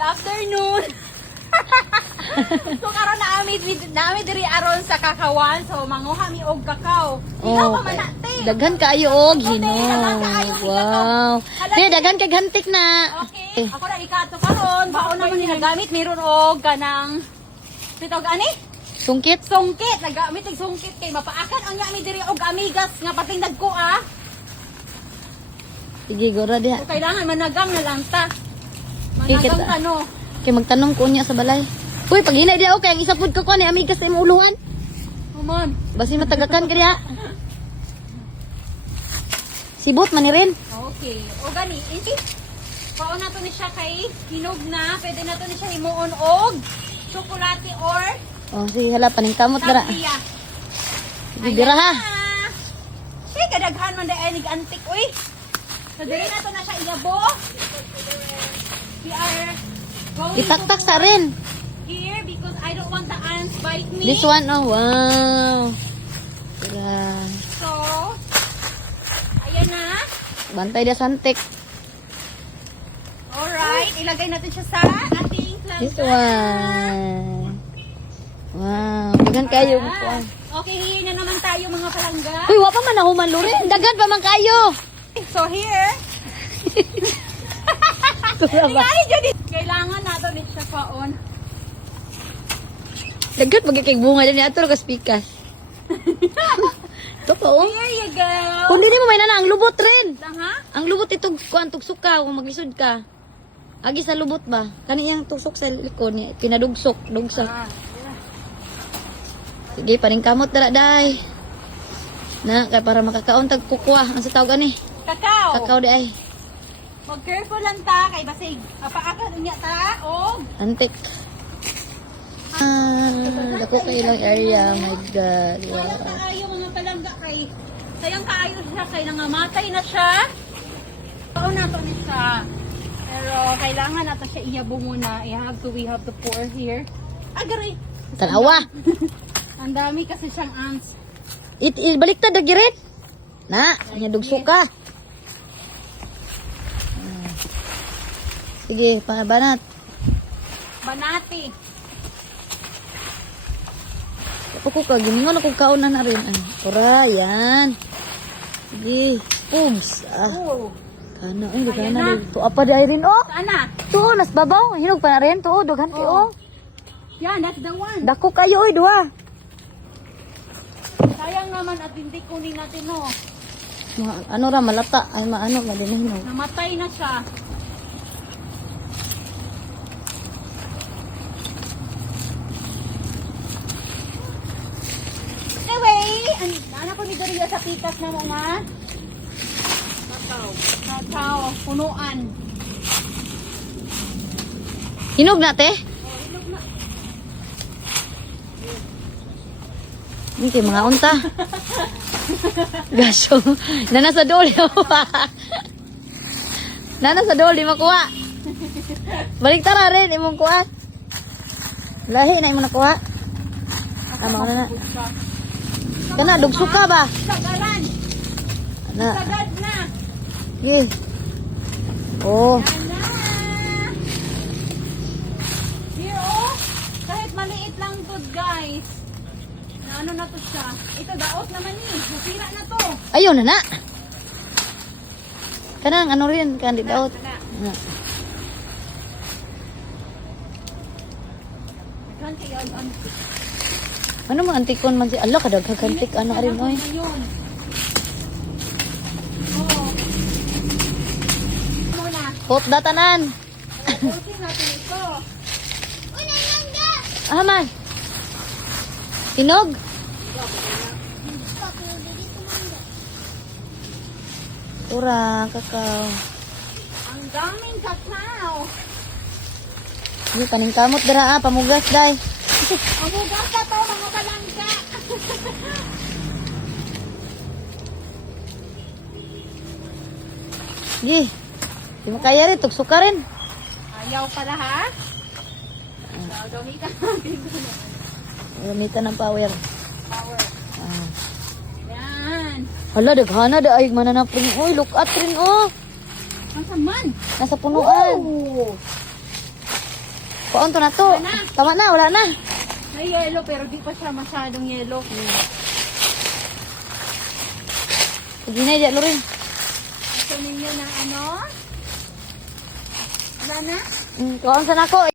Good afternoon. So karon naami diri aron sa kakawan. So manguha mi og kakao. Ikaw pa man ate. Daghan kaayo og hinog. Wow. Kaya daghan kay gantik na. Okay. Ako na ikato karon. Baon naman ni nagamit meron og kanang pitog ani? Sungkit. Sungkit. Nagamit og sungkit kay mapaakan ang mi diri og amigas nga pating nagkuha. Sige, gora diha. So kailangan managang na lang ta. Kikit. Managang kano. Kay magtanong ko niya sa balay. Uy, pag hinay di ako kay ang isa pud ko ni amigas sa imong uluhan. Kumon. Basi matagakan ka diha. Sibot man ni rin. Okay. O gani, isi. Paon na to ni siya kay hinog na. Pwede na to ni siya himuon og chocolate or Oh, sige hala paning kamot dara. tapia. Sige dira ha. Sige, kadaghan man dahil antik. Uy. So, dili na to na siya ilabo. We are going Itaktak to sa rin. here because I don't want the ants bite me. This one, oh wow. Tara. So, ayan na. Bantay dia santik. Alright, ilagay natin siya sa ating planter. This one. Wow, daghan kayo mo po. Okay, here na naman tayo mga palangga. Uy, wa pa man ako manlurin. Daghan pa man kayo. So here, Tura ba? kailangan natin din siya paon. Daghan pag kay bunga din ato ka spikas. To pa oh. Here you go. Kundi mo may nana ang lubot rin. Lang ha? Ang lubot itong kuan tugsok ka kung magisod ka. Agi sa lubot ba? Kani yang tugsok sa likod niya pinadugsok, dugsa. Sige, paring kamot dara day. Na kay para makakaon tag kukuha ang sa tawag ani. Kakao. Kakao di ay. Mag-careful lang ta kay basig. Apaaka niya ta og Antik. Dako kay ilang area, my god. wala Wow. kaayo mga palangga kay sayang kaayo siya kay nangamatay na siya. Paon nato ni siya. Pero kailangan nato siya iyabo muna. We have to pour here. Agari. Tanawa. Ang dami kasi siyang ants. Baliktad dagi rin. Na, nya dugso ka. Sige, pangabanat. Banati. Ako ka, giningon ako kaon na rin. Ora, yan. Sige, pugs. Oh. Kana, hindi ka Ayan na. na. To apa di ay rin, oh. Sana. To, nas babaw. Hinog pa na rin. To, dughan ki, oh. Yeah, that's the one. Dako kayo, oy, duha. Sayang naman at hindi kunin natin, no. Ano ra, malata. Ay, maano, madinihinog. Namatay na siya. Anyway, ano ko ni Daria sa pitas na mga kakao, punuan. Hinog na, te? Hindi kayo mga unta. Gasyo. Nana sa doli. Nana sa doli makuha. Balik tara rin. Imong kuha. Lahi na imong nakuha. Tama na na. Kana, dugso ka ba? Sagaran! Na. Sagad na! Sige. Oh. Yan na! Here, oh! Kahit maliit lang to, guys. Na ano na to siya. Ito, daot naman eh. Nasira na to. Ayun na na. Kanang ano rin. Kandi daot. Na. Kanti yan. Ano mga antikon man si Allah kadaghagantik ano rin oy. Ngayon. Oo. Muna. Pop datanan. Pusin natin ito. Ah man. Hinog. Ura, kakao. Ang daming kakao. Hindi paning kamot dira ah, pamugas day. Ang bugas na to, mga palangga. Gi. Di mo kaya rin, tugso ka rin. Ayaw pala ha? Gamitan natin ito. Gamitan ng power. Power. Ah. Yan. Hala, daghana da ay mananap rin. Uy, look at rin oh. Ang saman. Nasa punuan. Oh. Kuon to na to. Wala na. Tama na, wala na. May yellow pero di pa siya masyadong yellow. Sige na, diyan rin. Ito ninyo na ano? Wala na? Kuon sa nako.